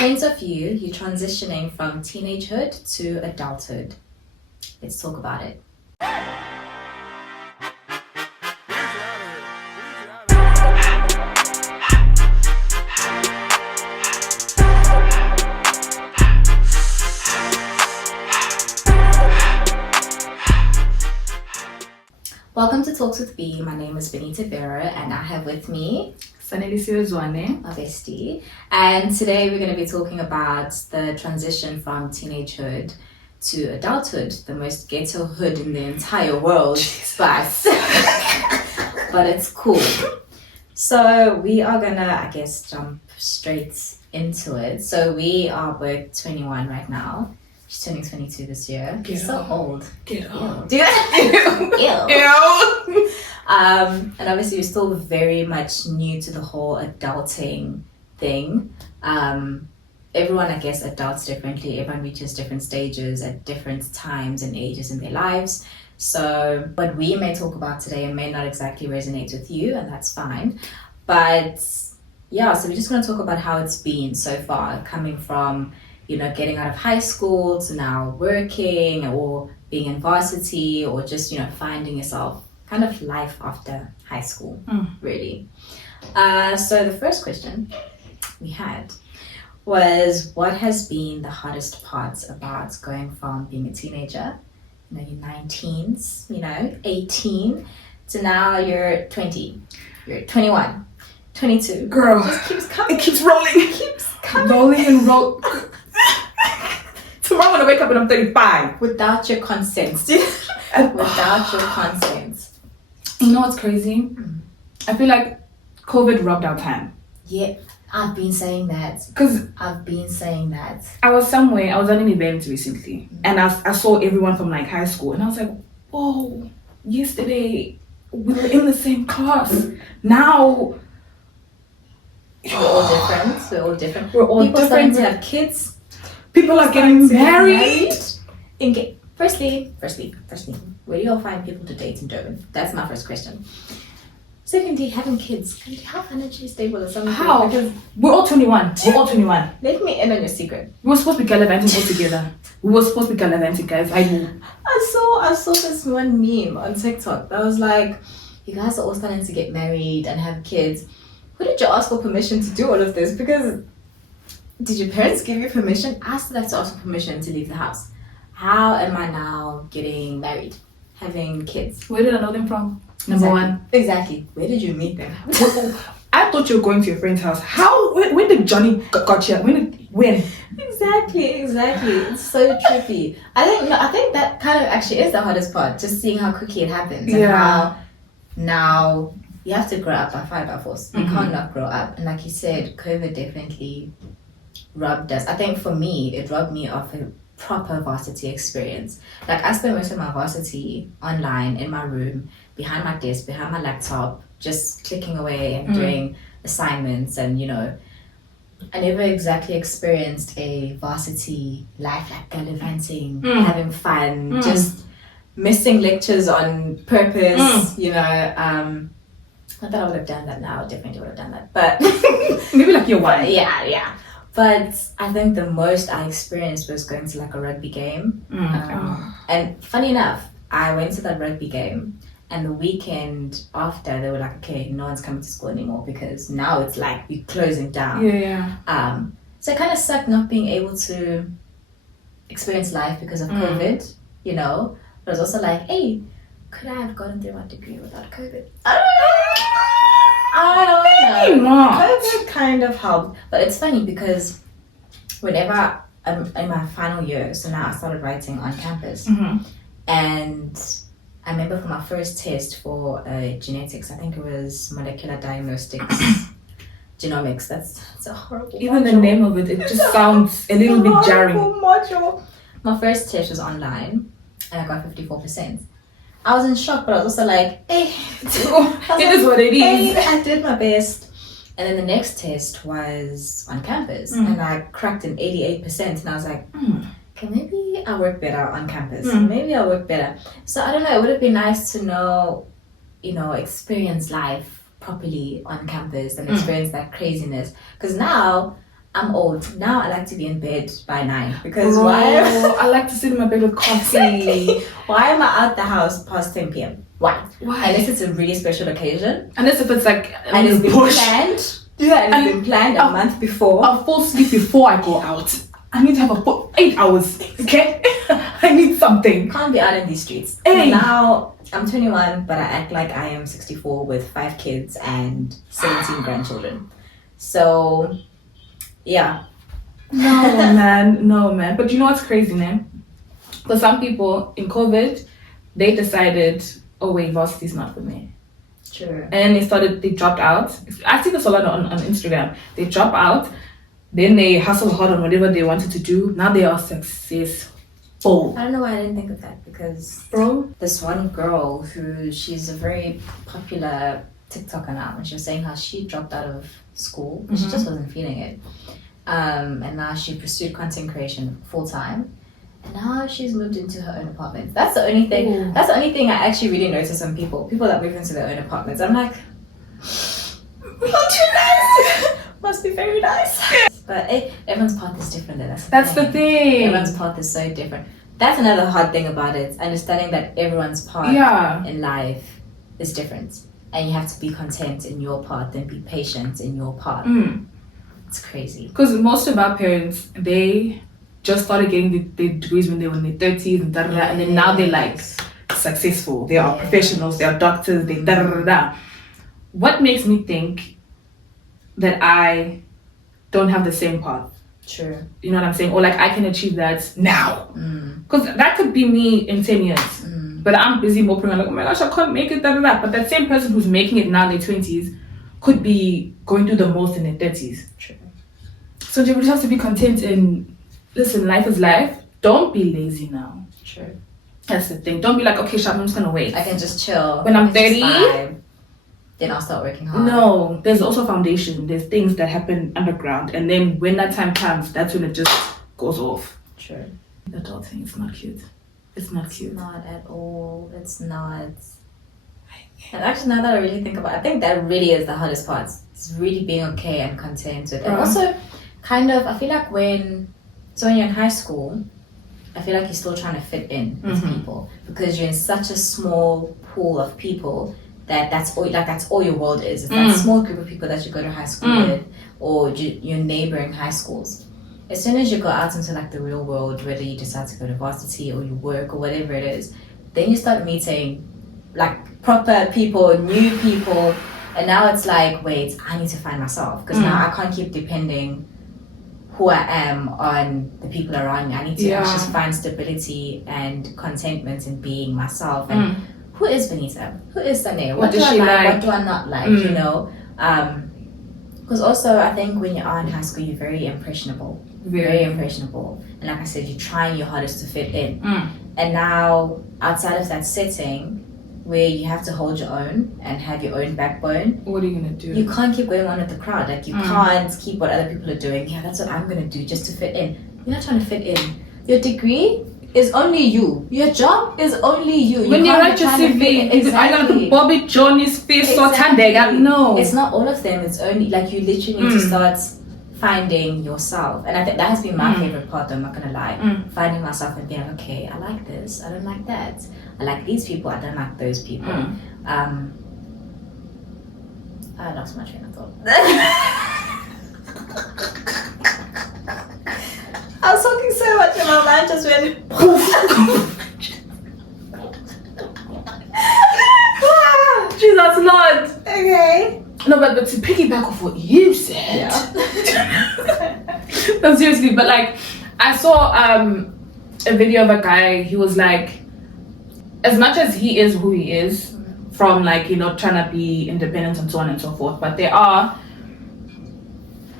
Points of view, you're transitioning from teenagehood to adulthood. Let's talk about it. Welcome to Talks with B. My name is Benita Vera and I have with me Sanelisiwe Zwane, our bestie. And today we're going to be talking about the transition from teenagehood to adulthood, the most ghetto hood in the entire world. But it's cool. So we are going to, I guess, jump straight into it. So we are both 21 right now. She's turning 22 this year. Get so old. old. Get old. Ew. Ew. And obviously we're still very much new to the whole adulting thing. Everyone, I guess, adults differently. Everyone reaches different stages at different times and ages in their lives. So what we may talk about today may not exactly resonate with you, and that's fine. But yeah, so we're just going to talk about how it's been so far, coming from, you know, getting out of high school to now working or being in varsity or just, you know, finding yourself, kind of life after high school, really. So the first question we had was, what has been the hardest parts about going from being a teenager, you know, your 19s, you know, 18, to now you're 20, you're 21, 22. Girl, it just keeps coming. It keeps rolling. It keeps coming. Rolling and roll. Tomorrow when I wake up and I'm 35. Without your consent. Without your consent. You know what's crazy? I feel like COVID robbed our time. Yeah, I've been saying that. Because I've been saying that. I was somewhere, I was at an event recently, and I saw everyone from like high school, and I was like, oh, yesterday we were in the same class. Now we're all different. We're all different. We're all People different. starting to have kids. People are getting married. Firstly, where do you all find people to date in Durban? That's my first question. Secondly, having kids. How financially stable is someone? How? Because We're all 21. We're all 21. let me in on your secret. We were supposed to be gallivanting all together. We were supposed to be gallivanting, guys. I know. I saw this one meme on TikTok that was like, you guys are all starting to get married and have kids. Who did you ask for permission to do all of this? Because did your parents give you permission? I still have to ask for permission to leave the house. How am I now getting married, having kids? Where did I know them from? Number one. Exactly. Where did you meet them? I thought you were going to your friend's house. How? When did Johnny got here? When? Exactly. It's so trippy. I think that kind of actually is the hardest part, just seeing how quickly it happens. And how now you have to grow up by fire by force. You can't not grow up. And like you said, COVID definitely robbed us. I think for me, it robbed me of a proper varsity experience. Like I spent most of my varsity online in my room, behind my desk, behind my laptop, just clicking away and doing assignments, and you know, I never exactly experienced a varsity life, like gallivanting, having fun, just missing lectures on purpose, you know. Not that I would have done that now, definitely would have done that, but Maybe like your wife. yeah. But I think the most I experienced was going to like a rugby game. And funny enough, I went to that rugby game, and the weekend after they were like, okay, no one's coming to school anymore because now it's like we're closing down. Yeah. So it kind of sucked not being able to experience life because of COVID, you know. But it was also like, hey, could I have gotten through my degree without COVID? I don't know. COVID kind of helped, but it's funny because whenever I'm in my final year, so now I started writing on campus, and I remember for my first test for genetics, I think it was molecular diagnostics, genomics. That's a horrible. Even module. the name of it just sounds a little bit jarring. Module. My first test was online, and I got 54%. I was in shock, but I was also like, hey, it is what it is. Hey, I did my best. And then the next test was on campus, and I cracked an 88%, and I was like, okay, maybe I'll work better on campus. Maybe I'll work better. So I don't know, it would have been nice to know, you know, experience life properly on campus and experience that craziness. Because now I'm old. Now I like to be in bed by 9 because Bro, why? I like to sit in my bed with coffee. Why am I out the house past 10 p.m.? Why? Why? Unless it's a really special occasion. Unless if it's like And it's been push. planned. Yeah, and it's been planned a month before. I'll fall asleep before I go out. I need to have a full 8 hours, okay? I need something. Can't be out in these streets. Hey. Now, I'm 21, but I act like I am 64 with 5 kids and 17 grandchildren. So, yeah. No, man. But you know what's crazy, man? For some people, in COVID, they decided, oh wait, varsity is not for me. True. And they dropped out. I see this a lot on Instagram. They drop out, then they hustle hard on whatever they wanted to do. Now they are successful. I don't know why I didn't think of that because this one girl she's a very popular TikToker now, and she was saying how she dropped out of school because she just wasn't feeling it. And now she pursued content creation full time. And now she's moved into her own apartment. That's the only thing. Ooh. That's the only thing I actually really notice on people that move into their own apartments. I'm like, not too nice. Must be very nice. But everyone's path is different. That's the thing. Everyone's path is so different. That's another hard thing about it. Understanding that everyone's path in life is different, and you have to be content in your path and be patient in your path. It's crazy. Because most of our parents, they just started getting their degrees when they were in their 30s and and then now they're like successful. They are professionals, they are doctors, What makes me think that I don't have the same path? True. You know what I'm saying? Or like I can achieve that now. Because that could be me in 10 years. But I'm busy moping around like, oh my gosh, I can't make it, But that same person who's making it now in their 20s could be going through the most in their 30s. True. So you just have to be content in, listen, life is life. Don't be lazy now. True. That's the thing. Don't be like, okay, Shab, I'm just gonna wait. I can just chill. When I'm 30, then I'll start working hard. No, there's also foundation. There's things that happen underground. And then when that time comes, that's when it just goes off. True. Adulting, it's not cute. It's not cute. Not at all. It's not. And actually, now that I really think about it, I think that really is the hardest part. It's really being okay and content with it. And also, kind of, I feel like when you're in high school, I feel like you're still trying to fit in with people because you're in such a small pool of people that's all your world is. It's that small group of people that you go to high school with or your neighboring high schools. As soon as you go out into like the real world, whether you decide to go to varsity or you work or whatever it is, then you start meeting like proper people, new people, and now it's like, wait, I need to find myself because now I can't keep depending who I am on the people around me. I need to actually find stability and contentment in being myself. And who is Benita? Who is Sane? What do I like? What do I not like? You know, because also I think when you are in high school, you're very impressionable. Very impressionable, and like I said, you're trying your hardest to fit in. And now outside of that setting where you have to hold your own and have your own backbone, what are you gonna do? You can't keep going on with the crowd. Like you can't keep what other people are doing. Yeah, that's what I'm gonna do just to fit in. You're not trying to fit in. Your degree is only you. Your job is only you. When you write your CV, exactly. I got Bobby Johnny's face or Tandega. No, it's not all of them. It's only like you literally need to start finding yourself. And I think that has been my favorite part, though, I'm not gonna lie. Finding myself and being like, okay, I like this, I don't like that. I like these people, I don't like those people. I lost my train of thought. I was talking so much and my mind just went Jesus Lord. Okay. No, but to piggyback off what you said. No, seriously, but like I saw a video of a guy. He was like, as much as he is who he is, from like, you know, trying to be independent and so on and so forth, but there are,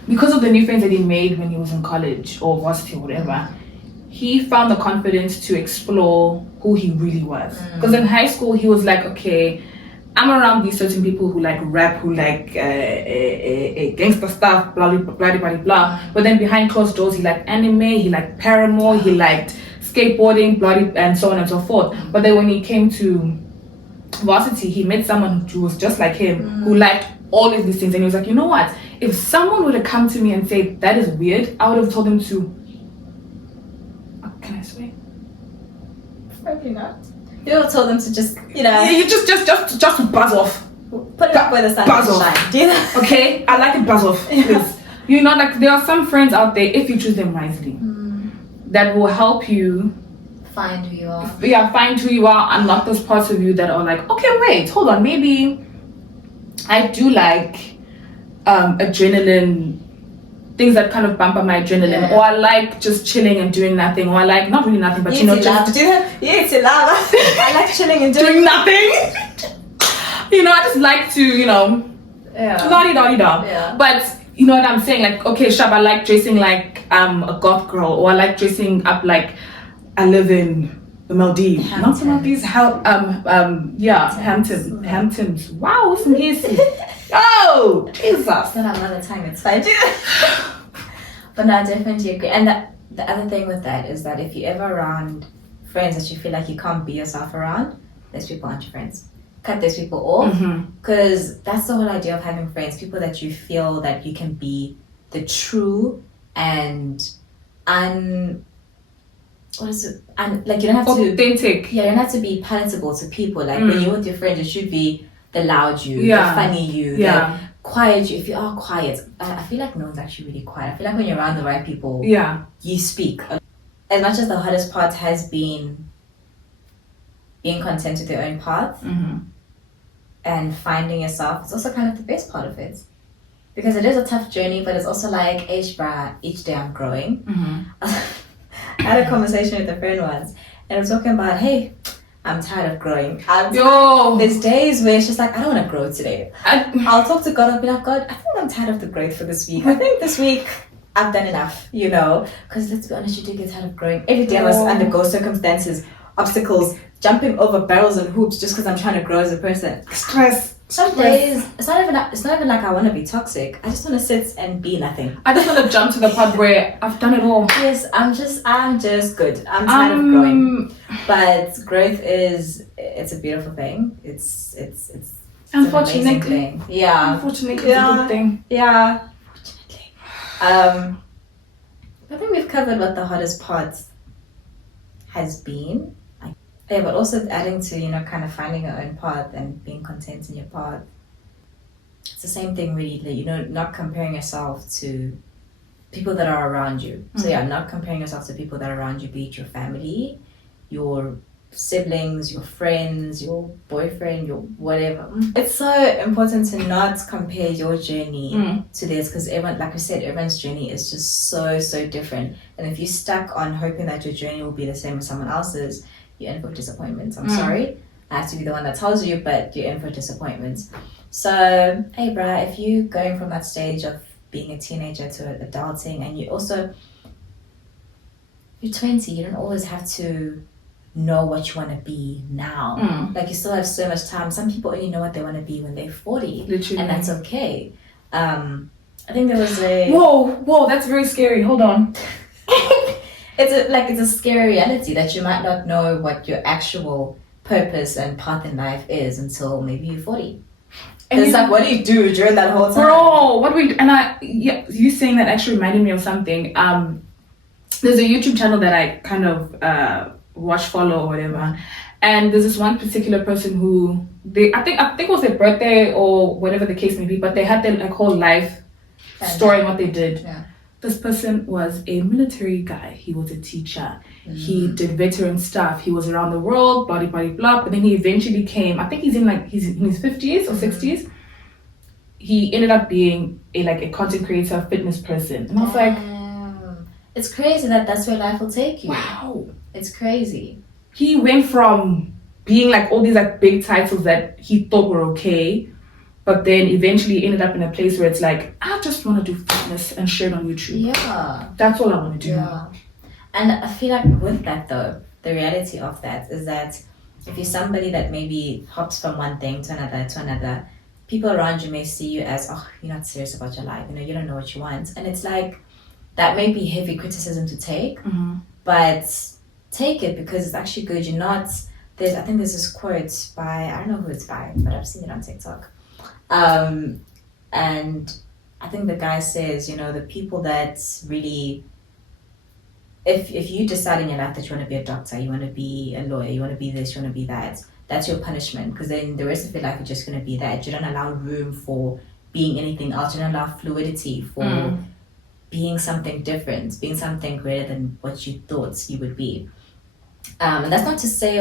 because of the new friends that he made when he was in college or varsity or whatever, he found the confidence to explore who he really was. Because in high school he was like, okay, I'm around these certain people who like rap, who like gangster stuff, blah blah blah blah blah. But then behind closed doors, he liked anime, he liked Paramore, he liked skateboarding, blah, and so on and so forth. But then when he came to varsity, he met someone who was just like him, who liked all of these things, and he was like, you know what? if someone would have come to me and say that is weird, I would have told them to. Can I swear? Probably not. You would have told them to just, you know. Yeah, you just buzz off. Put it up where the sun Buzz can off. shine. Do you know? Okay, I like it. Buzz off, please. You know, like there are some friends out there, if you choose them wisely, that will help you find who you are. Yeah, find who you are, unlock those parts of you that are like, okay, wait, hold on, maybe I do like adrenaline, things that kind of bump up my adrenaline, or I like just chilling and doing nothing, or I like not really nothing, but just I like chilling and doing nothing. You know, I just like to, you know, la-di-da-di-da. Yeah. But you know what I'm saying? Like, okay, Shab, I like dressing like a goth girl, or I like dressing up like I live in the Maldives. Not the Maldives, Hamptons. Wow, some history. Oh, Jesus. It's not our mother tongue, it's fine. But no, I definitely agree. And the other thing with that is that if you're ever around friends that you feel like you can't be yourself around, those people aren't your friends. Cut those people off, because that's the whole idea of having friends, people that you feel that you can be the true and like you don't have to authentic. Yeah, you don't have to be palatable to people. Like when you're with your friends, it should be the loud you, the funny you, the quiet you. If you are quiet, I feel like no one's actually really quiet. I feel like when you're around the right people, you speak. As much as the hardest part has been being content with your own path and finding yourself, it's also kind of the best part of it. Because it is a tough journey, but it's also like, each day I'm growing. I had a conversation with a friend once, and I'm talking about, hey, I'm tired of growing. There's days where it's just like, I don't want to grow today. I'll talk to God, I'll be like, God, I think I'm tired of the growth for this week. I think this week I've done enough, you know? Because let's be honest, you do get tired of growing. Every day I must undergo circumstances, obstacles, jumping over barrels and hoops just because I'm trying to grow as a person. Stress. Some days, it's not even like I want to be toxic. I just want to sit and be nothing. I just want to jump to the part where I've done it all. Yes, I'm just good. I'm tired of growing. But growth it's a beautiful thing. It's unfortunately an amazing thing. Yeah. Unfortunately, it's a good thing. Yeah. Unfortunately. I think we've covered what the hardest part has been. Yeah, but also adding to, you know, kind of finding your own path and being content in your path. It's the same thing really, you know, not comparing yourself to people that are around you. So yeah, not comparing yourself to people that are around you, be it your family, your siblings, your friends, your boyfriend, your whatever. It's so important to not compare your journey to theirs, because everyone, like I said, everyone's journey is just so different. And if you're stuck on hoping that your journey will be the same as someone else's, you're in for disappointments. I'm sorry. I have to be the one that tells you, but you're in for disappointments. So, hey, bruh, if you're going from that stage of being a teenager to adulting, and you're 20, you don't always have to know what you want to be now. Like, you still have so much time. Some people only know what they want to be when they're 40. Literally. And that's okay. I think there was a... Whoa, that's very scary. Hold on. It's a scary reality that you might not know what your actual purpose and path in life is until maybe you're 40. And it's like, what do you do during that whole time? You saying that actually reminded me of something. There's a YouTube channel that I kind of follow or whatever, and there's this one particular person who I think it was their birthday or whatever the case may be, but they had their like whole life story and what they did. Yeah. This person was a military guy. He was a teacher. He did veteran stuff. He was around the world, blah, blah. But then he eventually came, I think he's in his 50s or 60s. He ended up being a content creator, fitness person. And I was like... It's crazy that's where life will take you. Wow. It's crazy. He went from being like all these like big titles that he thought were okay, but then eventually ended up in a place where it's like, I just want to do fitness and share it on YouTube. Yeah. That's all I want to do. Yeah. And I feel like with that though, the reality of that is that if you're somebody that maybe hops from one thing to another, people around you may see you as, oh, you're not serious about your life. You know, you don't know what you want. And it's like, that may be heavy criticism to take, but take it because it's actually good. You're not, I think there's this quote by, I don't know who it's by, but I've seen it on TikTok. And I think the guy says, the people that really, if you decide in your life that you want to be a doctor, you want to be a lawyer, you want to be this, you want to be that, that's your punishment, because then the rest of your life you're just going to be that. You don't allow room for being anything else. You don't allow fluidity for being something different, being something greater than what you thought you would be. And that's not to say,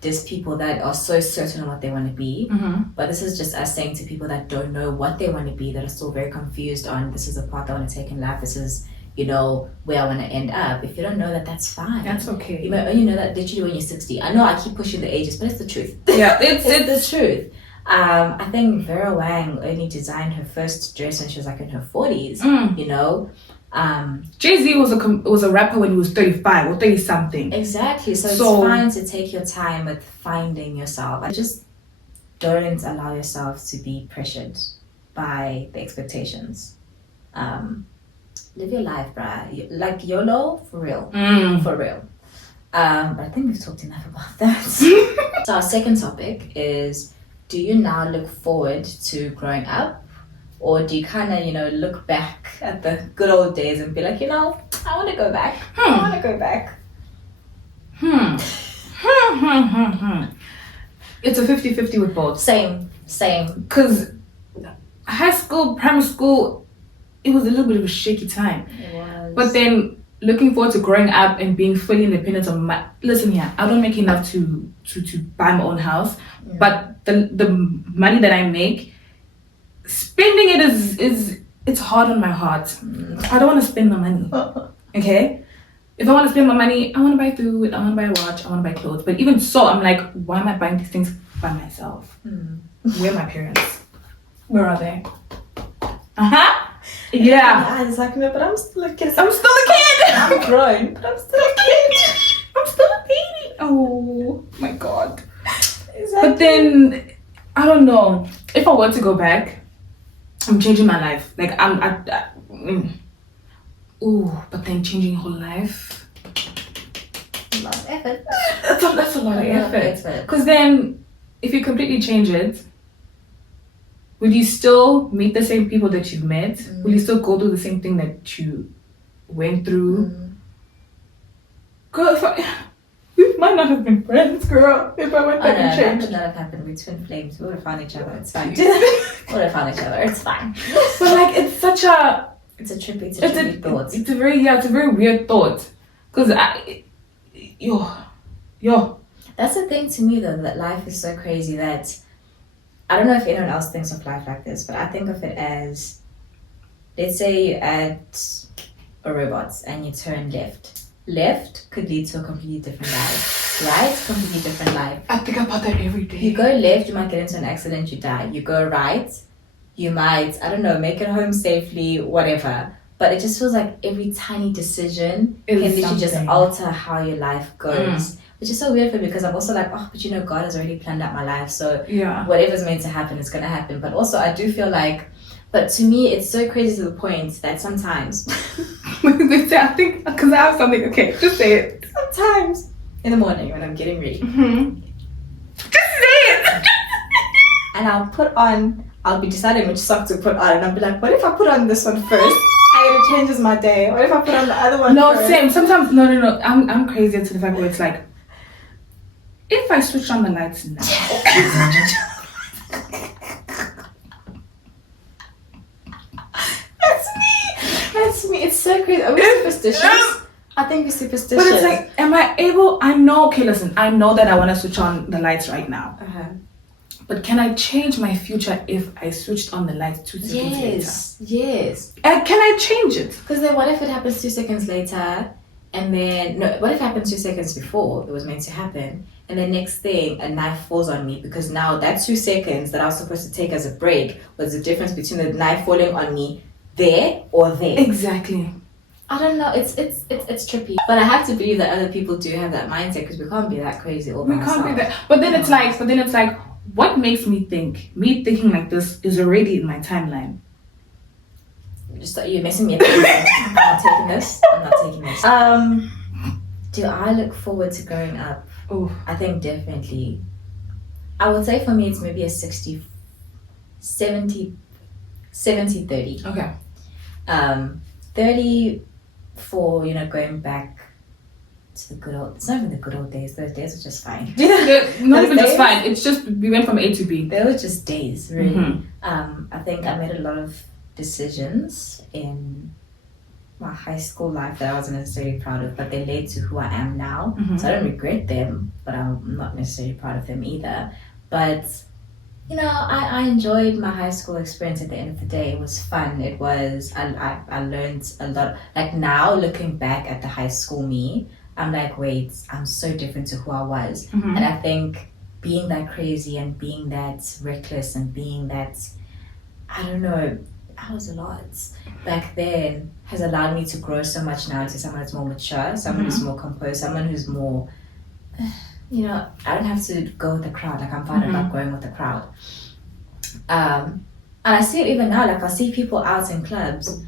there's people that are so certain on what they want to be, but this is just us saying to people that don't know what they want to be, that are still very confused on, this is the path I want to take in life, this is where I want to end up. If you don't know that, that's fine. That's okay. You might only know that literally when you're 60. I know I keep pushing the ages, but it's the truth. Yeah, it's the truth. I think Vera Wang only designed her first dress when she was like in her 40s. Jay-Z was a rapper when he was 35 or 30 something. Exactly. So it's fine to take your time with finding yourself. I just don't allow yourself to be pressured by the expectations. Live your life, bruh. Like YOLO, for real. For real. But I think we've talked enough about that. So our second topic is, do you now look forward to growing up? Or do you kind of, look back at the good old days and be like, I want to go back. I want to go back. It's a 50-50 with both. Same. Because high school, primary school, it was a little bit of a shaky time. It was. But then looking forward to growing up and being fully independent of my... Listen here, I don't make enough to buy my own house. Yeah. But the money that I make, spending it is it's hard on my heart. I don't want to spend my money. Okay? If I want to spend my money, I want to buy food, I want to buy a watch, I want to buy clothes. But even so, I'm like, why am I buying these things by myself? Where are my parents? Where are they? Yeah. It's like, no, but I'm still a kid. I'm still a kid. I'm grown, but I'm still a kid. I'm still a baby. Oh my God. Exactly. But then, I don't know. If I were to go back, I'm changing my life. Like, but then changing your whole life. A lot of effort. That's a lot of effort. Because then, if you completely change it, would you still meet the same people that you've met? Will you still go through the same thing that you went through? Girl, we might not have been friends, girl, if I went back and changed. That would not have happened. We're twin flames. We would have found each other. It's fine. We would have found each other. It's fine. But like, it's such a... It's a trippy thought. It's a very weird thought. Because That's the thing to me though, that life is so crazy that I don't know if anyone else thinks of life like this, but I think of it as, let's say you're at a robot and you turn left. Left could lead to a completely different life. Right? Completely different life. I think about that every day. You go left, you might get into an accident, you die. You go right, you might, I don't know, make it home safely, whatever. But it just feels like every tiny decision can literally just alter how your life goes. Which is so weird for me, because I'm also like, but God has already planned out my life. So whatevever's meant to happen is going to happen. But also I do feel like, but to me, it's so crazy to the point that sometimes... I think, because I have something, okay, just say it. Sometimes in the morning when I'm getting ready. Just say it! And I'll be deciding which sock to put on. And I'll be like, what if I put on this one first? It changes my day. What if I put on the other one first? Same. Sometimes, no. I'm crazy to the fact where it's like, if I switch on the lights now. That's me. It's so crazy. Are we superstitious? I think we're superstitious. But it's like, am I able? I know, okay, listen, I know that I want to switch on the lights right now. But can I change my future if I switched on the lights 2 seconds later? Yes. Can I change it? Because then what if it happens 2 seconds later? And then, no, what if it happens 2 seconds before it was meant to happen? And the next thing, a knife falls on me, because now that 2 seconds that I was supposed to take as a break was the difference between the knife falling on me there or there. Exactly. I don't know. It's trippy. But I have to believe that other people do have that mindset, because we can't be that crazy all by ourselves. We can't be that. But then it's like, what makes me think? Me thinking like this is already in my timeline. You're messing me up. I'm not taking this. Do I look forward to growing up? Oh, I think definitely. I would say for me it's maybe a 60, 70, 70-30. Okay. 30 for, going back to the good old, it's not even the good old days, those days were just fine. Not even days? just fine. It's just we went from A to B. They were just days, really. Mm-hmm. I think I made a lot of decisions in my high school life that I wasn't necessarily proud of, but they led to who I am now. Mm-hmm. So I don't regret them, but I'm not necessarily proud of them either. But I enjoyed my high school experience. At the end of the day, it was fun. It was I learned a lot. Like now, looking back at the high school me, I'm like, wait, I'm so different to who I was. Mm-hmm. And I think being that crazy and being that reckless and being that, I don't know, I was a lot back then, has allowed me to grow so much now into someone that's more mature, someone who's more composed, someone who's more, I don't have to go with the crowd. Like I'm fine about going with the crowd. And I see it even now. Like I see people out in clubs.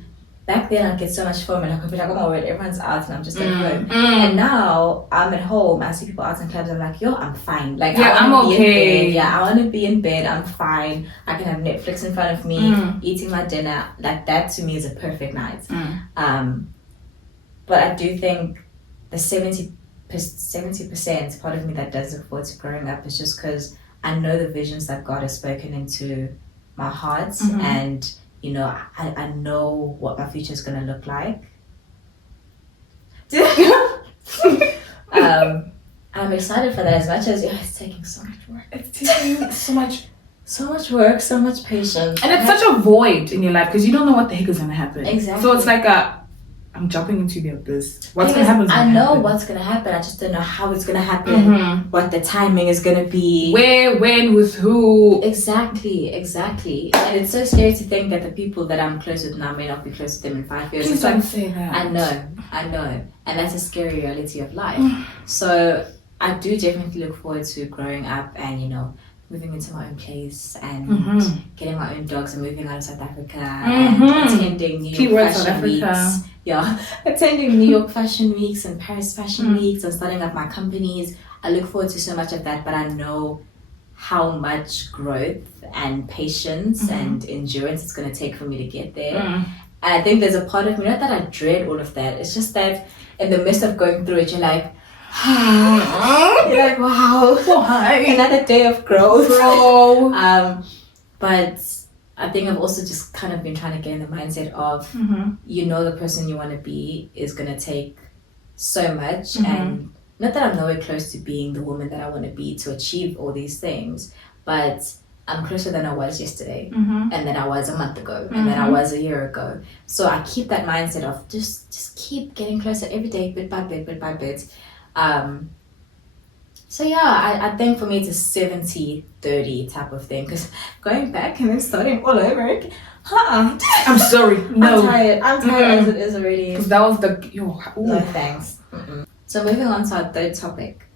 Back then I'd get so much FOMO. Like I'd be like, oh my word, everyone's out and I'm just at home. And now I'm at home. I see people out in clubs. I'm like, yo, I'm fine. Like I'm okay. In bed. Yeah, I want to be in bed. I'm fine. I can have Netflix in front of me, eating my dinner. Like that to me is a perfect night. But I do think the 70% part of me that does look forward to growing up is just because I know the visions that God has spoken into my heart, and I know what my future is going to look like. I'm excited for that as much as it's taking so much work. It's taking so much work, so much patience, and it's such a void in your life because you don't know what the heck is going to happen. Exactly. So it's like I'm jumping into the abyss. What's going to happen? I know what's going to happen. I just don't know how it's going to happen. What the timing is going to be. Where, when, with who. Exactly. And it's so scary to think that the people that I'm close with now may not be close with them in 5 years. Please don't say that. I know. And that's a scary reality of life. So I do definitely look forward to growing up and, moving into my own place and getting my own dogs and moving out of South Africa and attending New York Fashion Weeks. Yeah, attending New York Fashion Weeks and Paris Fashion Weeks and starting up my companies. I look forward to so much of that, but I know how much growth and patience and endurance it's going to take for me to get there. And I think there's a part of me, not that I dread all of that, it's just that in the midst of going through it, you're like, wow, another day of growth. But I think I've also just kind of been trying to get in the mindset of, the person you want to be is going to take so much. And not that I'm nowhere close to being the woman that I want to be to achieve all these things, but I'm closer than I was yesterday, and than I was a month ago, and than I was a year ago. So I keep that mindset of just keep getting closer every day, bit by bit. So yeah, I think for me it's a 70-30 type of thing, because going back and then starting all over again, I'm sorry, no. I'm tired as it is already. Because that was no thanks. So moving on to our third topic,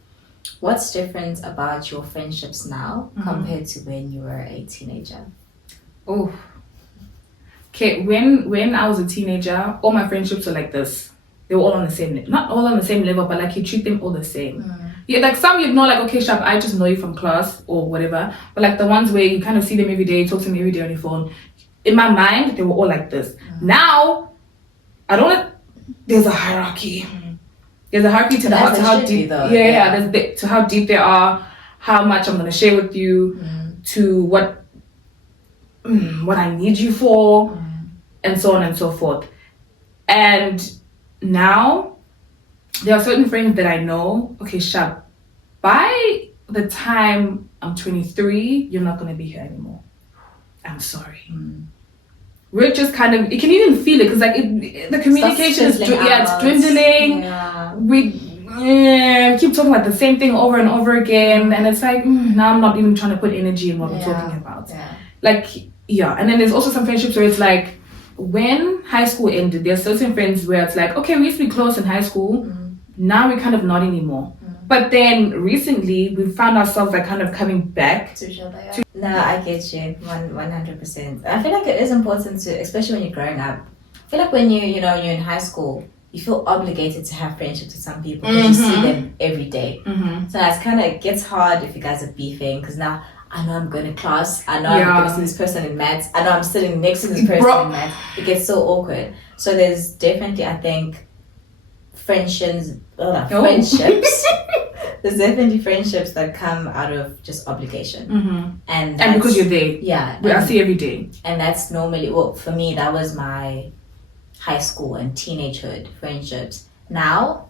what's different about your friendships now compared to when you were a teenager? Okay, when I was a teenager, all my friendships were like this. They were all on the same, not all on the same level, but like you treat them all the same. Yeah, like some you'd know, like, okay, Shab, I just know you from class or whatever. But like the ones where you kind of see them every day, talk to them every day on your phone. In my mind, they were all like this. Now, there's a hierarchy. There's a hierarchy to how deep. To how deep they are, how much I'm gonna share with you, to what I need you for, and so on and so forth. And now, there are certain friends that I know, okay, Shab, by the time I'm 23, you're not going to be here anymore. I'm sorry. We're just kind of, you can even feel it, because like the communication is dwindling. Yeah. We keep talking about the same thing over and over again, and it's like, now I'm not even trying to put energy in what we're talking about. And then there's also some friendships where it's like, when high school ended, there are certain friends where it's like, okay, we used to be close in high school, now we're kind of not anymore. But then recently we found ourselves like kind of coming back to each other. No, I get you 100%. I feel like it is important to, especially when you're growing up. I feel like when you're in high school, you feel obligated to have friendships with some people because you see them every day. So it kind of gets hard if you guys are beefing, because now I know I'm going to class. I know I'm going to see this person in maths. I know I'm sitting next to this person in maths. It gets so awkward. So there's definitely, I think, friendships. There's definitely friendships that come out of just obligation. And because you're there. Yeah. I see every day. And that's normally, well, for me, that was my high school and teenagehood friendships. Now,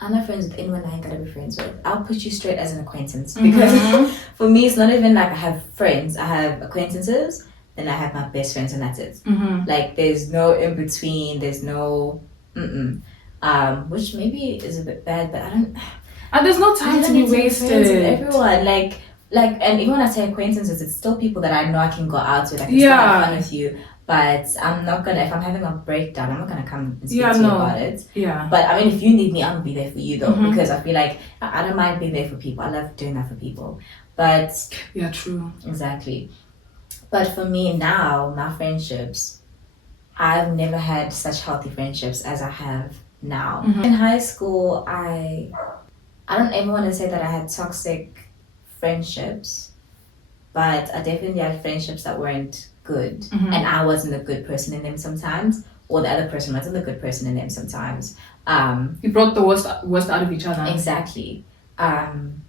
I'm not friends with anyone I ain't gotta be friends with. I'll put you straight as an acquaintance. Because for me, it's not even like I have friends. I have acquaintances, then I have my best friends, and that's it. Like, there's no in between, there's no which maybe is a bit bad, but I don't. There's no time to be wasted. Everyone, like, and even when I say acquaintances, it's still people that I know I can go out with. I can still have fun with you, but I'm not gonna. If I'm having a breakdown, I'm not gonna come and speak to you about it. Yeah. But I mean, if you need me, I'm gonna be there for you though, because I feel like I don't mind being there for people. I love doing that for people. But yeah, true. Exactly. But for me now, my friendships, I've never had such healthy friendships as I have now. In high school, I don't ever want to say that I had toxic friendships, but I definitely had friendships that weren't good, and I wasn't a good person in them sometimes, or the other person wasn't a good person in them sometimes. You brought the worst out of each other. Exactly. And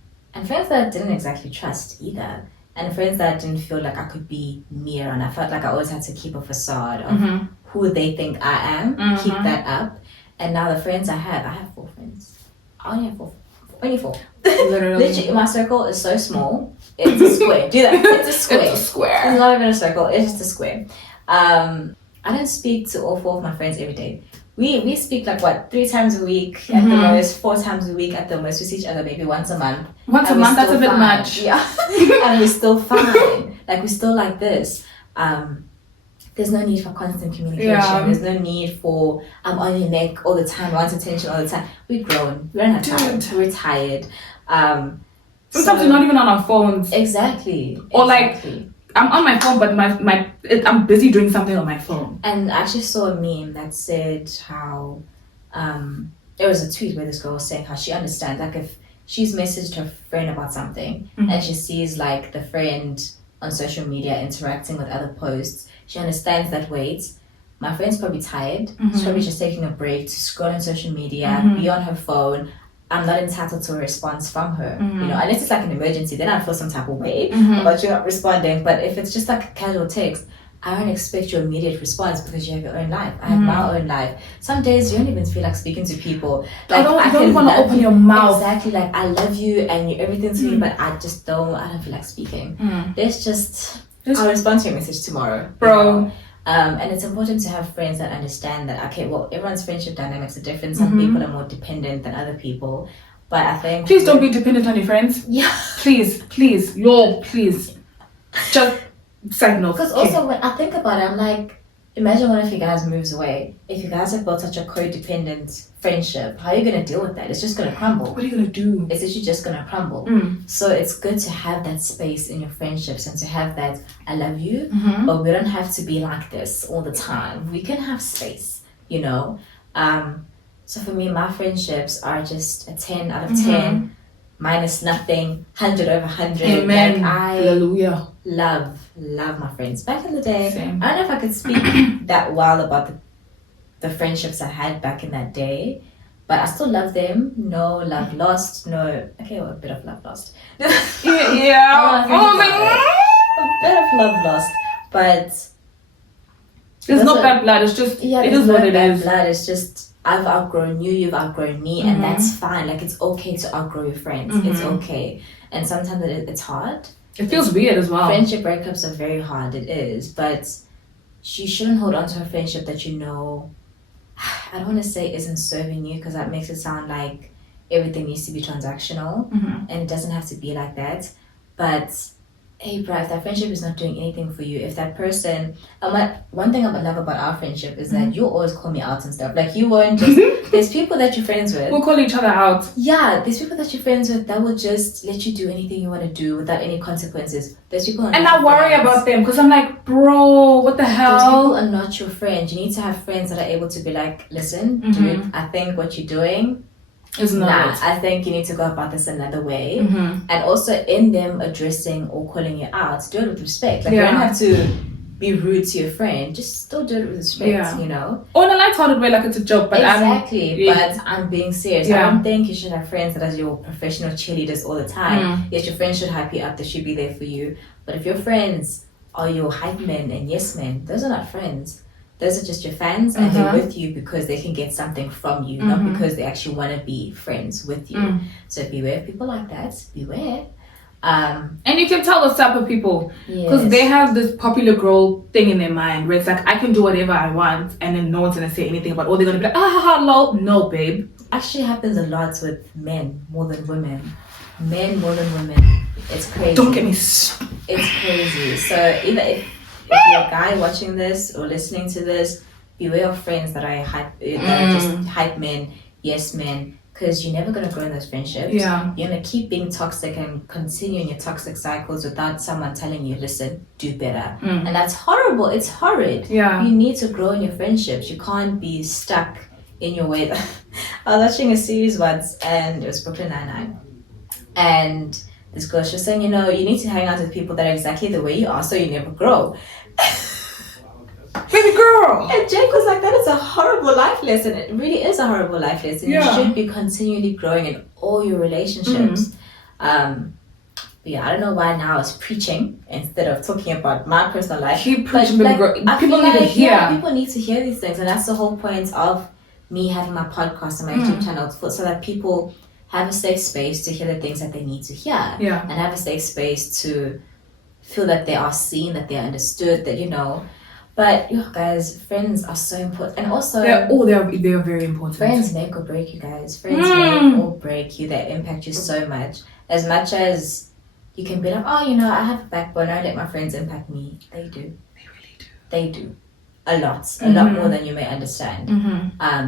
friends that I didn't exactly trust either, and friends that I didn't feel like I could be me around. I felt like I always had to keep a facade of who they think I am, keep that up. And now the friends I have 4 friends. I only have 4. Only 4. Literally, my circle is so small. It's a square. Do that. It's a square. It's a square. It's not even a circle. It's just a square. I don't speak to all 4 of my friends every day. We speak like 3 times a week at the most, 4 times a week at the most. We see each other maybe once a month. Once a month, that's a bit much. Yeah. And we're still fine. Like, we're still like this. There's no need for constant communication. Yeah. There's no need for I'm on your neck all the time, want attention all the time. We're grown. We don't have time. We're tired. Sometimes we're not even on our phones. Exactly. Or like I'm on my phone, but I'm busy doing something on my phone. And I actually saw a meme that said how there was a tweet where this girl was saying how she understands, like, if she's messaged her friend about something and she sees like the friend on social media interacting with other posts, she understands that, wait, my friend's probably tired. She's probably just taking a break to scroll on social media, be on her phone. I'm not entitled to a response from her, you know, unless it's like an emergency, then I feel some type of way about you not responding. But if it's just like a casual text, I don't expect your immediate response because you have your own life. I have my own life. Some days you don't even feel like speaking to people. Like, I don't want to open your mouth. Exactly, like, I love you and you're everything to me, but I don't feel like speaking. I'll respond to your message tomorrow, bro. You know? And it's important to have friends that understand that, okay, well, everyone's friendship dynamics are different. Some people are more dependent than other people. But I think... Please don't be dependent on your friends. Yeah. Please. Please. Just side note. Because also when I think about it, I'm like, imagine one of you guys moves away. If you guys have built such a codependent friendship, how are you going to deal with that? It's just going to crumble. What are you going to do? It's actually just going to crumble. So it's good to have that space in your friendships and to have that, I love you, but we don't have to be like this all the time. We can have space, you know? So for me, my friendships are just a 10 out of 10, minus nothing, 100 over 100. Amen. Like, I Hallelujah. love my friends. Back in the day, Same. I don't know if I could speak that well about the friendships I had back in that day, but I still love them. No love lost. No, okay, well, a bit of love lost. Yeah. Oh my God. A bit of love lost, but it's not bad blood. It's just it is what it is. Blood. It's just I've outgrown you. You've outgrown me, and that's fine. Like, it's okay to outgrow your friends. It's okay, and sometimes it's hard. It feels weird as well. Friendship breakups are very hard. It is, but you shouldn't hold on to a friendship that you know, I don't want to say isn't serving you, because that makes it sound like everything needs to be transactional, and it doesn't have to be like that. But hey, bro, if that friendship is not doing anything for you, if that person, one thing I love about our friendship is that you always call me out and stuff. Like, you won't just, there's people that you're friends with. We'll call each other out. Yeah, there's people that you're friends with that will just let you do anything you want to do without any consequences. There's people and I worry about them because I'm like, bro, what the hell? Those people are not your friends. You need to have friends that are able to be like, listen, dude, I think what you're doing, It's not. I think you need to go about this another way. Mm-hmm. And also in them addressing or calling you out, do it with respect. Like you don't have to be rude to your friend, just still do it with respect, you know? Or in a light-hearted way, like it's a joke, but but I'm being serious. Yeah. I don't think you should have friends that are your professional cheerleaders all the time. Yes, your friends should hype you up, they should be there for you. But if your friends are your hype men and yes men, those are not friends. Those are just your fans, and they're with you because they can get something from you, not because they actually want to be friends with you. So beware of people like that. Beware. And you can tell those type of people because Yes. they have this popular girl thing in their mind where it's like, I can do whatever I want and then no one's gonna say anything about, or they're gonna be like, ah, ha, ha, lol. No, babe. Actually happens a lot with men more than women. Men more than women. It's crazy. Don't get me. It's crazy. So either if you're a guy watching this or listening to this, beware of friends that are just hype men, yes men, because you're never going to grow in those friendships. Yeah. You're going to keep being toxic and continue in your toxic cycles without someone telling you, listen, do better. And that's horrible. It's horrid. Yeah. You need to grow in your friendships. You can't be stuck in your way. I was watching a series once and it was Brooklyn Nine-Nine. And this girl, she was saying, you know, you need to hang out with people that are exactly the way you are so you never grow. Baby girl! And Jake was like, that is a horrible life lesson. It really is a horrible life lesson. Yeah. You should be continually growing in all your relationships. But yeah, I don't know why now it's preaching instead of talking about my personal life. Keep preaching, baby girl. I People feel need to hear. Yeah, people need to hear these things. And that's the whole point of me having my podcast and my YouTube channel, so that people have a safe space to hear the things that they need to hear. Yeah. And have a safe space to feel that they are seen, that they are understood, that, you know. But, you guys, friends are so important. And also, they are very important. friends make or break you guys. Friends make or break you. They impact you so much. As much as you can be like, oh, you know, I have a backbone. I let my friends impact me. They do. They really do. They do. A lot more than you may understand.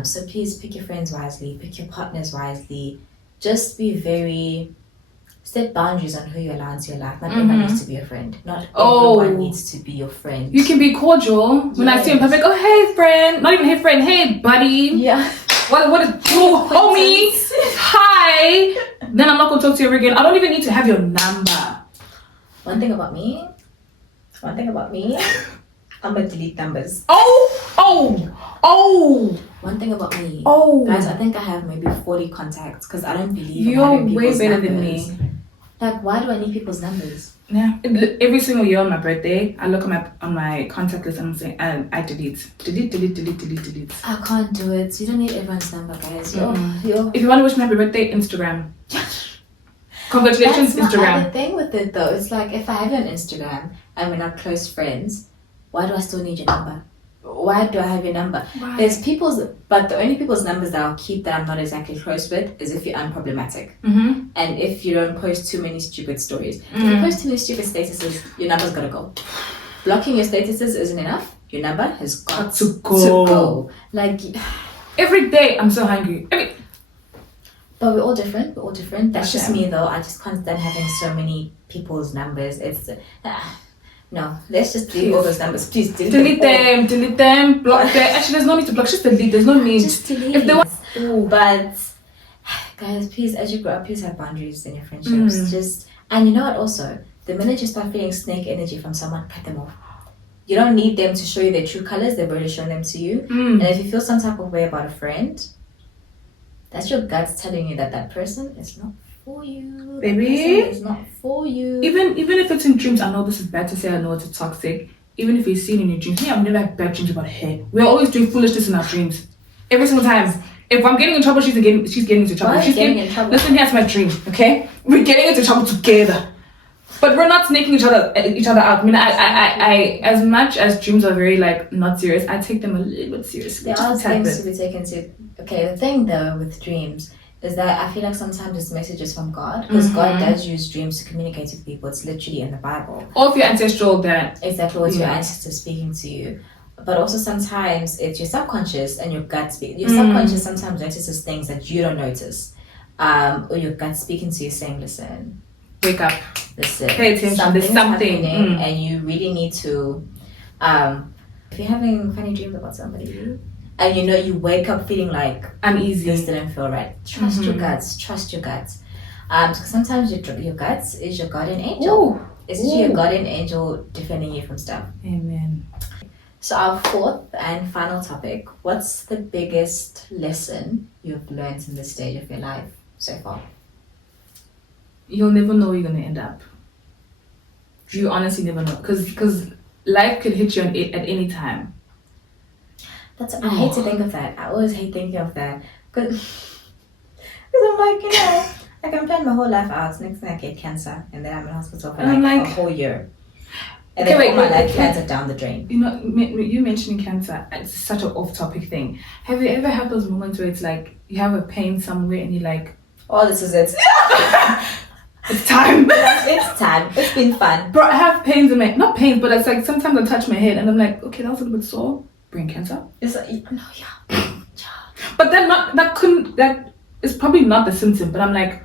So please pick your friends wisely. Pick your partners wisely. Just be very... Set boundaries on who you allow into your life. Not everyone needs to be your friend. Not everyone needs to be your friend. You can be cordial. When I see him, I'm like, oh, hey, friend. Not even hey, friend. Hey, buddy. Yeah. What is homie? Hi. Then I'm not going to talk to you ever again. I don't even need to have your number. One thing about me, I'm going to delete numbers. One thing about me. Guys, I think I have maybe 40 contacts because I don't believe in having people's way better numbers. than me. Like, why do I need people's numbers? Yeah. Every single year on my birthday, I look on my contact list and I'm saying, and I delete. I can't do it. You don't need everyone's number, guys. If you want to wish me happy birthday, Instagram. Congratulations, That's Instagram. the thing with it though. It's like, if I have you on Instagram and we're not close friends, why do I still need your number? Why do I have your number? Why? There's but the only people's numbers that I'll keep that I'm not exactly close with is if you're unproblematic. And if you don't post too many stupid stories. If you post too many stupid statuses, your number's gotta go. Blocking your statuses isn't enough. Your number has got to go. Like, every day I'm so hungry. but we're all different. That's just me though. I just can't stand having so many people's numbers. It's no, let's just delete all those numbers. Please delete them, block them. Actually, there's no need to block. Just delete. There's no need. Just delete. If they want, but guys, please, as you grow up, please have boundaries in your friendships. And you know what? Also, the minute you start feeling snake energy from someone, cut them off. You don't need them to show you their true colors. They've already shown them to you. And if you feel some type of way about a friend, that's your gut telling you that person is not for you. Baby, it's not for you. Even if it's in dreams, I know this is bad to say. I know it's toxic. Even if you're seen in your dreams, I've never had bad dreams about her. We're always doing foolishness in our dreams. Every single time. If I'm getting in trouble, she's getting into trouble. Why are you getting in trouble? Listen, here's my dream. Okay, we're getting into trouble together, but we're not snaking each other out. I mean, I as much as dreams are very like not serious, I take them a little bit seriously. There are things to be taken to. Okay, the thing though with dreams is that I feel like sometimes it's messages from God, because God does use dreams to communicate with people. It's literally in the Bible. Or if your ancestral that exactly what's your ancestor speaking to you. But also sometimes it's your subconscious and your gut speaking. Your subconscious sometimes notices things that you don't notice, or your gut speaking to you saying, "Listen, wake up, listen, pay attention. There's something, and you really need to." If you're having funny dreams about somebody, and you wake up feeling like uneasy. This didn't feel right. Trust your guts. Trust your guts. Because sometimes your guts is your guardian angel. Ooh. It's actually your guardian angel defending you from stuff. Amen. So our fourth and final topic: what's the biggest lesson you've learned in this stage of your life so far? You'll never know where you're gonna end up. You honestly never know, because life could hit you at any time. I hate to think of that. I always hate thinking of that because I'm like, I can plan my whole life out. Next thing I get cancer, and then I'm in hospital for like a whole year. And then all my life plans are down the drain. You mentioning cancer, it's such an off-topic thing. Have you ever had those moments where it's like you have a pain somewhere and you're like, oh, this is it. It's time. It's time. It's been fun. Bro, I have pains in not pains, but it's like sometimes I touch my head and I'm like, okay, that was a little bit sore. Brain cancer. It's like, no, yeah. But that is probably not the symptom, but I'm like,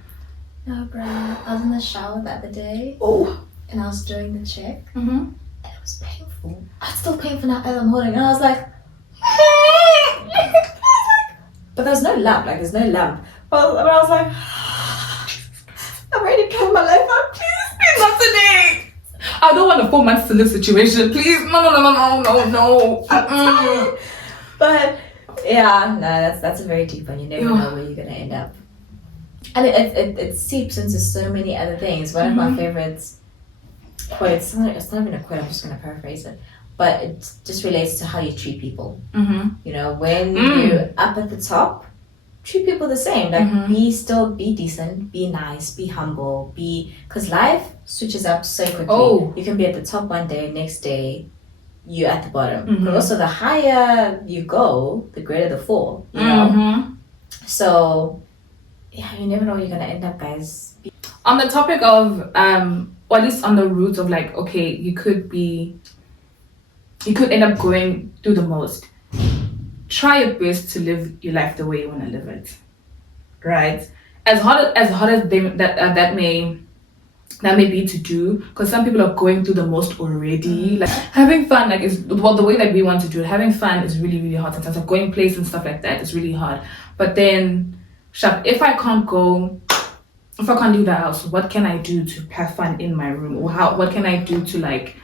no, bro. I was in the shower the other day. Oh. And I was doing the check. Mm-hmm. And it was painful. It's still painful now as I'm holding it. And I was like, but there's no lump. Like, there's no lump. But I was like, I'm ready to cut my life out. Please, not today. I don't want a 4 months to live situation. Please, no. But yeah, no, that's a very deep one. You never know where you're gonna end up. And it seeps into so many other things. One of my favorites quotes, it's not even a quote, I'm just going to paraphrase it, but it just relates to how you treat people. Mm-hmm. When you're up at the top, treat people the same. Like, be decent, be nice, be humble, because life switches up so quickly. Oh. You can be at the top one day, next day you're at the bottom. But also the higher you go, the greater the fall, So yeah, you never know where you're gonna end up, guys. On the topic of or at least on the roots of like, okay, you could end up going through the most. Try your best to live your life the way you want to live it, right? As hard as that may be to do, because some people are going through the most already. Like, having fun, like, is the way that we want to do it. Having fun is really, really hard sometimes. Like, going places and stuff like that is really hard. But then, if I can't leave the house, what can I do to have fun in my room? Or what can I do to like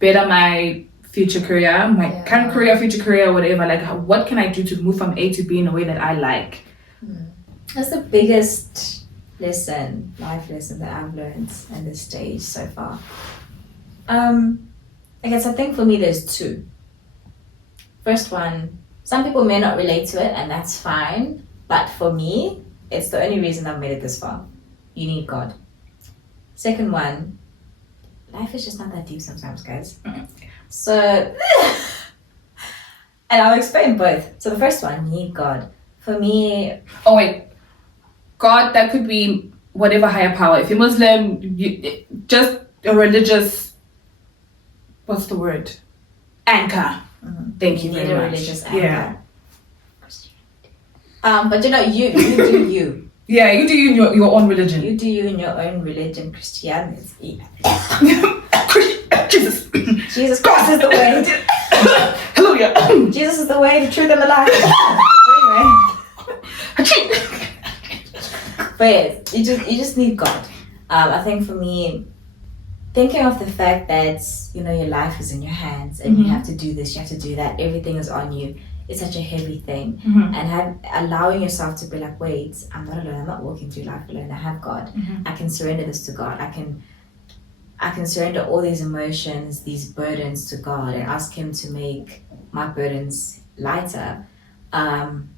better my future career, my current career, future career, whatever? Like, what can I do to move from A to B in a way that I like? That's the biggest life lesson that I've learned in this stage so far. I guess I think for me there's two. First one, some people may not relate to it, and that's fine. But for me, it's the only reason I've made it this far. You need God. Second one, life is just not that deep sometimes, guys. So, and I'll explain both. So the first one, you need God. For me... Oh wait, God, that could be whatever higher power. If you're Muslim, just a religious... What's the word? Anchor. Thank you very much. A religious anchor. Yeah. But you do you. Yeah, you do you in your own religion. You do you in your own religion, Christianity. Jesus Christ is the way. Hallelujah. Jesus is the way, the truth, and the life. But yes, you just need God. I think for me, thinking of the fact that your life is in your hands and you have to do this, you have to do that, everything is on you. It's such a heavy thing, and allowing yourself to be like, wait, I'm not alone. I'm not walking through life alone. I have God. I can surrender this to God. I can surrender all these emotions, these burdens to God, and ask Him to make my burdens lighter. And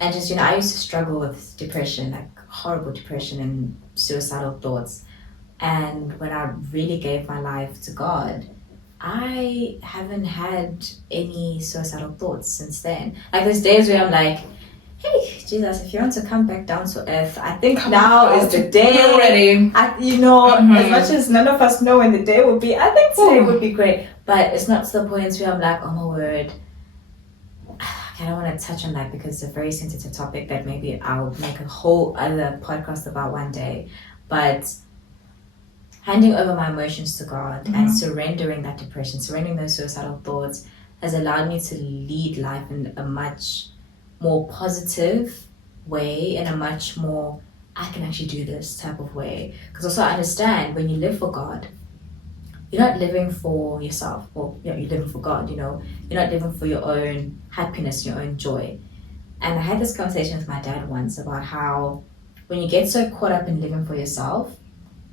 just I used to struggle with depression, like horrible depression and suicidal thoughts. And when I really gave my life to God, I haven't had any suicidal thoughts since then. Like, there's days where I'm like, hey, Jesus, if you want to come back down to earth, I think now is the day. We're ready. As much as none of us know when the day will be, I think today would be great. But it's not to the point where I'm like, oh my word. I don't want to touch on that because it's a very sensitive topic that maybe I'll make a whole other podcast about one day. But handing over my emotions to God and surrendering that depression, surrendering those suicidal thoughts, has allowed me to lead life in a much more positive way, in a much more I can actually do this type of way. Because also I understand when you live for God, you're not living for yourself. Well, you're living for God, you're not living for your own happiness, your own joy. And I had this conversation with my dad once about how when you get so caught up in living for yourself,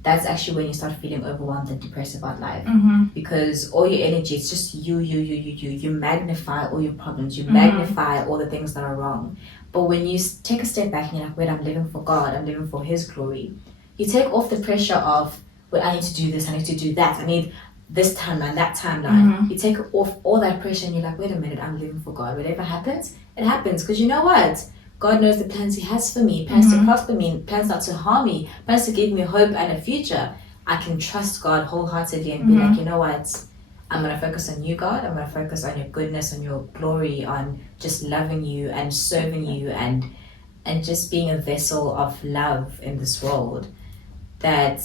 that's actually when you start feeling overwhelmed and depressed about life. Because all your energy is just you. You magnify all your problems. You magnify all the things that are wrong. But when you take a step back and you're like, wait, I'm living for God. I'm living for His glory. You take off the pressure of, well, I need to do this. I need to do that. I need this timeline, that timeline. You take off all that pressure and you're like, wait a minute, I'm living for God. Whatever happens, it happens. Because you know what? God knows the plans He has for me, plans to prosper me, plans not to harm me, plans to give me hope and a future. I can trust God wholeheartedly and be like, you know what? I'm going to focus on you, God. I'm going to focus on your goodness, on your glory, on just loving you and serving you and just being a vessel of love in this world. That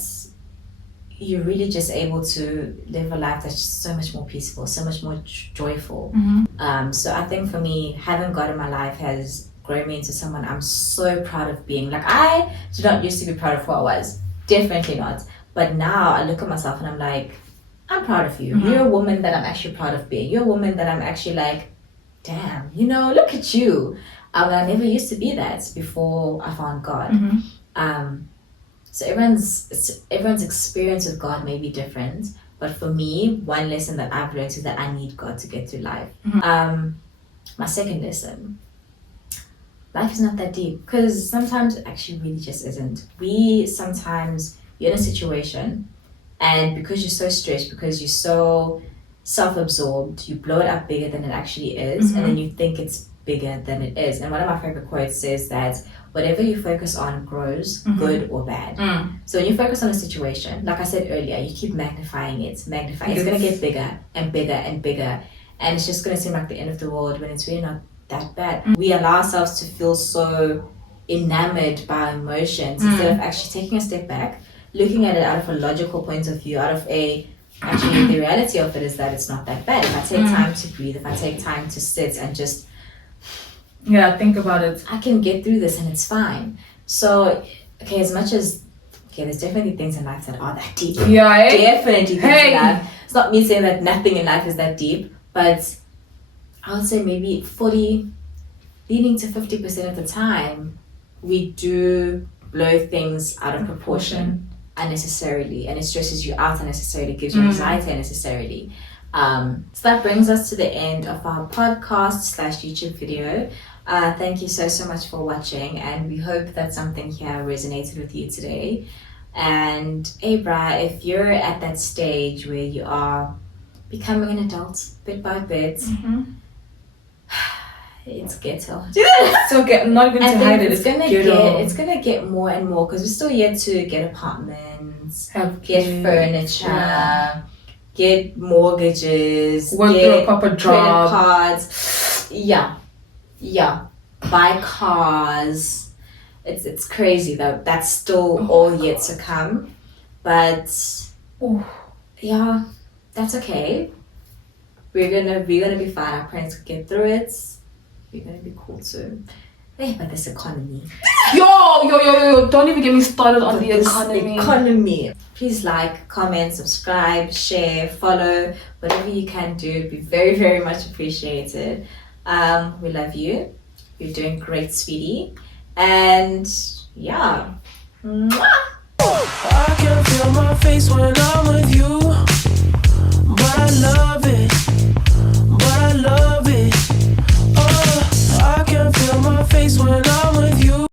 you're really just able to live a life that's just so much more peaceful, so much more joyful. So I think for me, having God in my life has grown me into someone I'm so proud of being. Like, I did not used to be proud of who I was. Definitely not. But now I look at myself and I'm like, I'm proud of you. You're a woman that I'm actually proud of being. You're a woman that I'm actually like, damn, look at you. I never used to be that before I found God. So everyone's experience with God may be different. But for me, one lesson that I've learned is that I need God to get through life. My second lesson, life is not that deep, because sometimes it actually really just isn't. You're in a situation, and because you're so stressed, because you're so self-absorbed, you blow it up bigger than it actually is, and then you think it's bigger than it is. And one of my favorite quotes says that whatever you focus on grows, good or bad. So when you focus on a situation, like I said earlier, you keep magnifying it. It's going to get bigger and bigger and bigger, and it's just going to seem like the end of the world when it's really not that bad. We allow ourselves to feel so enamored by emotions instead of actually taking a step back, looking at it out of a logical point of view, actually the reality of it is that it's not that bad. If I take time to breathe, if I take time to sit and just think about it, I can get through this and it's fine. So as much as there's definitely things in life that are that deep. Definitely things in life. It's not me saying that nothing in life is that deep, but I would say maybe 40 leaning to 50% of the time we do blow things out of proportion unnecessarily, and it stresses you out unnecessarily, gives you anxiety unnecessarily. So that brings us to the end of our podcast / YouTube video. Thank you so much for watching, and we hope that something here resonated with you today. And Abra, if you're at that stage where you are becoming an adult bit by bit, it's ghetto. So not going to hide it. It's gonna get more and more, because we're still yet to get apartments, get furniture, get mortgages, work through a proper job, credit cards, buy cars. It's crazy though. That's still all yet to come, but that's okay. We're gonna be fine. Our parents can get through it. We're gonna be cool too. But this economy. Yo! Don't even get me started on the economy. Please like, comment, subscribe, share, follow, whatever you can do. It'd be very, very much appreciated. We love you. You're doing great, sweetie. And Mwah. I can feel my face when I'm with you, but I love it. Oh, I can feel my face when